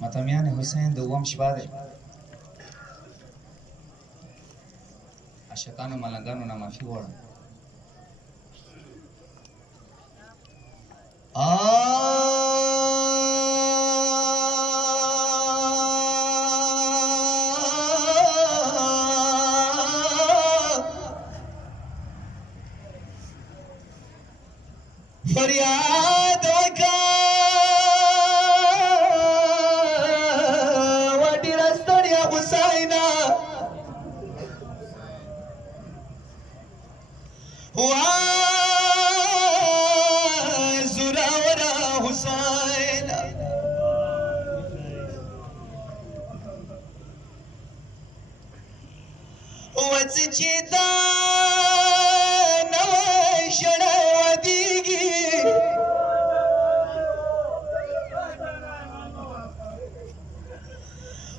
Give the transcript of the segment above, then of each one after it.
ماتمیان حسین دوم شپه دی عاشقانو ملنګانو نه معافي غواړم فریاد وکا وډی راستړیا حسینا وا زوراورا حسینا وڅچیتا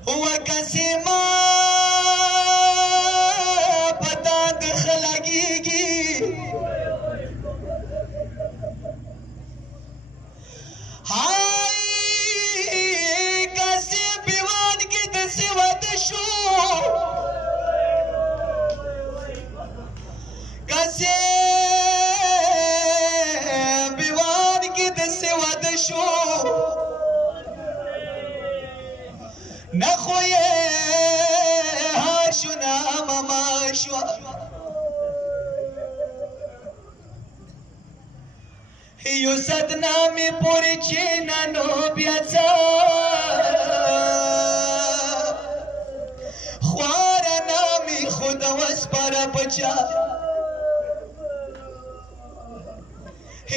وکسیما پتا د خلګيږي هاي کسي بیوان کې د سیوت شو کسي بیوان کې د سیوت شو نخویه هاشونا مماشوا یو صدنامی پوری چینانو بیاتا خوارا نامی خود وسپارا پچا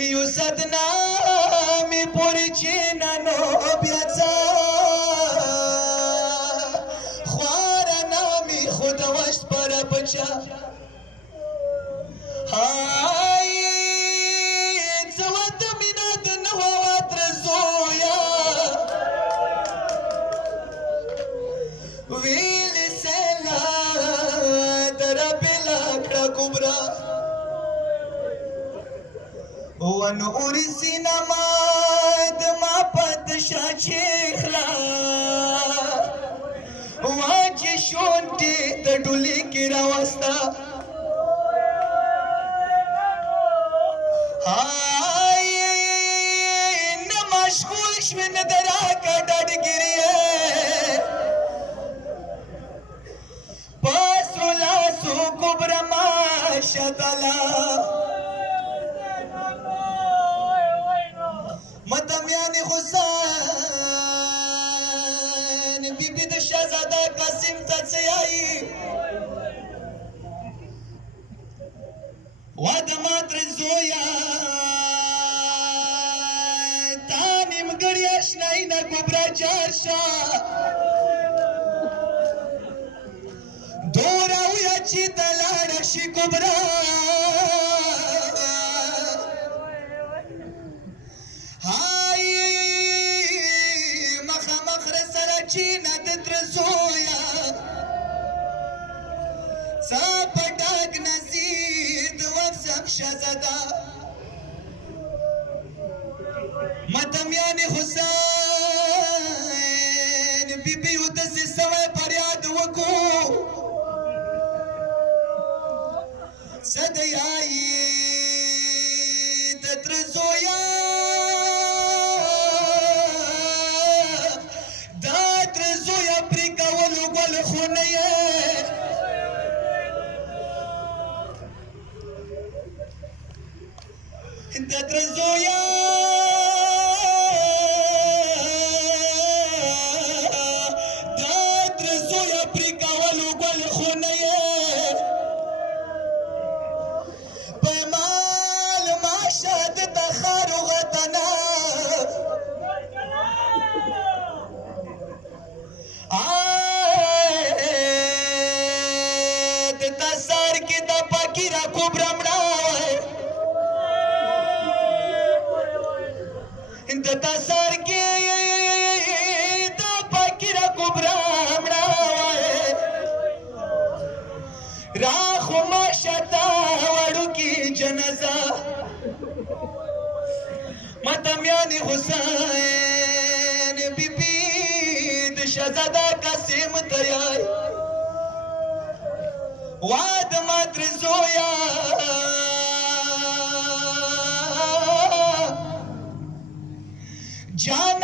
یو صدنامی پوری چینانو بیاتا بچا هاي زوات مینا د نوات رزویا ویل سلا در بلا کړه کبرا ون اور سینما د ما پد شاچخلا واجه شونټي د ډولي کې راوستا هاي نه مشغول شو نه درا کا ډډګری پس ولا سو کوبر ما شتلا متمیان حسین بیبی د شهزاده قاسم تڅیای واده ماتر زویا تانیم ګړی آشنای نه ګبرا چارشا دورا ویا چې دلاړ شي ګبرا چینا د درزویا صاحب نزیر د وفزم شهزاده متمیان حسین بیبی و دسی سوی پریاد وکو صدیائی د درزویا د درزویا د درزویا پریکاولو ګل خونه په مال ماشد د خارو غتنا د تسار کې د پکیرا کوبرمړه د تسار کې د پکیرا کوبرمړه راخو مشتا وړو کې جنازه متمیان حسین بیبی शहजादा कासिम तयार वाद मात्र जोया जान